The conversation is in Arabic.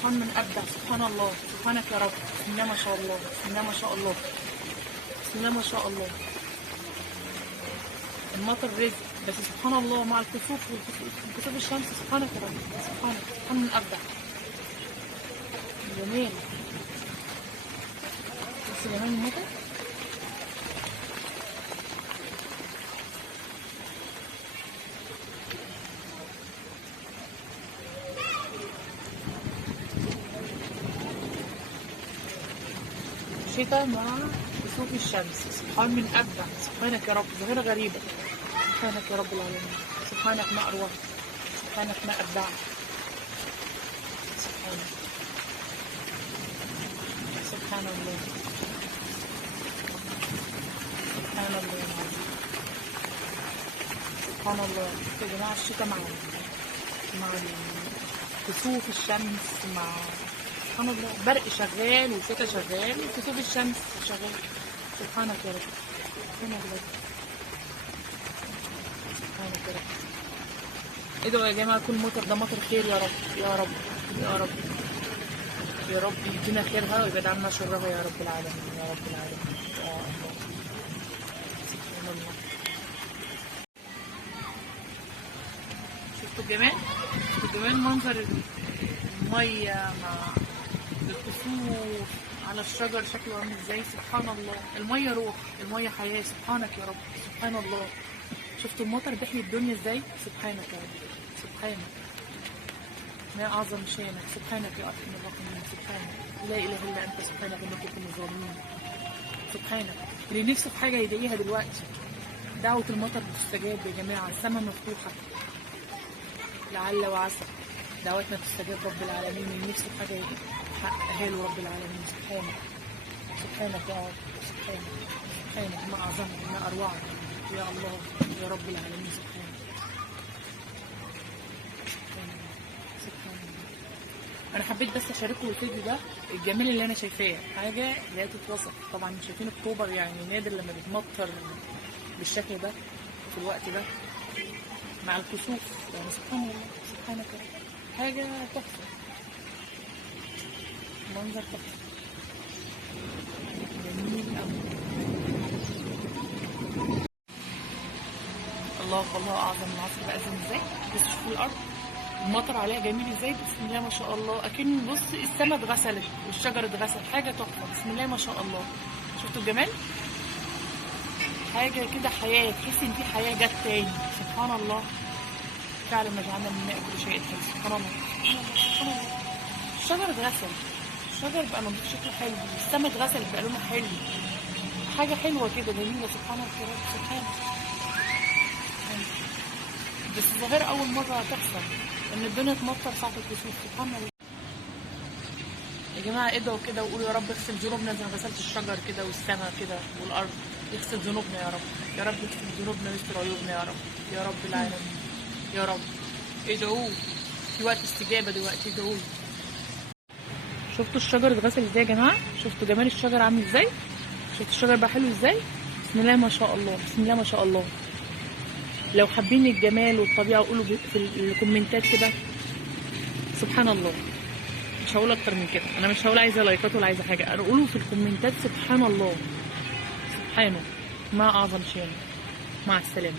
سبحان من ابدع. سبحان الله، سبحانك يا رب. بسم الله ما شاء الله، بسم الله ما شاء الله، بسم الله ما شاء الله. المطر رزق، بس سبحان الله مع الكسوف وكسوف الشمس. سبحانك يا رب، سبحانك. سبحان من ابدع. جميل. بس جمال المطر. شتاء مع كسوف الشمس. سبحان من ابدع. سبحانك يا رب. ظاهرة غريبة. سبحانك يا رب العالمين. سبحانك ما اروع. سبحانك ما ابدع. سبحانك. سبحان الله. سبحان الله يا معلم. سبحان الله يا جماعة. الشتاء مع كسوف الشمس، مع سبحان الله برق شغال وشتا شغال وكسوف الشمس شغال. سبحانك يا رب. سبحانك يا رب. سبحانك يا رب. ادعوا يا جماعة كل مطر ده مطر خير يا رب، يا رب، يا رب، يا رب يدينا خيرها ويبعد عنا شرها يا رب العالمين، يا رب العالمين. يا الله. سبحان الله. شفتوا الجمال؟ شفتوا الجمال؟ منظر المية مع الكسوف على الشجر شكله عامل ازاي. سبحان الله. المية روح، المية حياة. سبحانك يا رب. سبحان الله. شفتوا المطر بيحيي الدنيا ازاي. سبحانك يا رب. سبحانك. ما أعظم شانك. سبحانك يا أرحم الراحمين. سبحانك. لا إله إلا أنت. سبحانك إنك كنت الظالمين. سبحانك. اللي نفسه في حاجة يلاقيها دلوقتي. دعوة المطر تستجاب يا جماعة. السماء مفتوحة. لعل وعسى دعوتنا تستجاب رب العالمين. اللي نفسه في حاجة يحققها له رب العالمين. سبحانك. سبحانك يا رب. سبحانك. سبحانك ما أعظمك ما أروعك يا الله يا رب العالمين. سبحانك. انا حبيت بس اشارككم الفيديو ده الجميل اللي انا شايفاه، حاجه لا تتوصف. طبعا شايفين اكتوبر يعني نادر لما بيتمطر بالشكل ده في الوقت ده مع الكسوف. يعني سبحان الله. سبحانك يا رب. حاجه تحفه، منظر تحفه جميل قوي. الله اعظم. العصر بأذن ازاي. بس شوفوا الارض المطر عليها جميل ازاي. بسم الله ما شاء الله. اكن بص السما اتغسلت والشجر اتغسل. حاجه تحفه. بسم الله ما شاء الله. شفتوا الجمال؟ حاجه كده حياه، تحسي ان في حياه جت تاني. سبحان الله. فعلا ما جعلنا من الماء كل شيء حلو. سبحان الله. سبحان الله. الشجر اتغسل، الشجر بقى نضيف شكله حلو، السما اتغسلت بقى لونها حلو. حاجه حلوه كده جميله. سبحانك يا رب. سبحانك. بس الظاهرة أول مرة تحصل إن الدنيا تمطر ساعة الكسوف. سبحان الله. يا جماعة ادعوا كده وقولوا يا رب اغسل ذنوبنا زي ما غسلت الشجر كده والسماء كده والأرض. اغسل ذنوبنا يا رب، يا رب اغسل ذنوبنا ويستر عيوبنا يا رب، يا رب العالمين، يا رب. ادعوه في وقت استجابة دلوقتي. ادعوه. شفتوا الشجر اتغسل ازاي يا جماعة؟ شفتوا جمال الشجر عامل ازاي؟ شفتوا الشجر بقى حلو ازاي؟ بسم الله ما شاء الله. بسم الله ما شاء الله. لو حابين الجمال والطبيعه قولوا في الكومنتات كده. سبحان الله. مش هقول اكتر من كده. انا مش هقول عايزه لايكات ولا عايزه حاجه. انا قولوا في الكومنتات سبحان الله. سبحانه ما اعظم شانه. مع السلامه.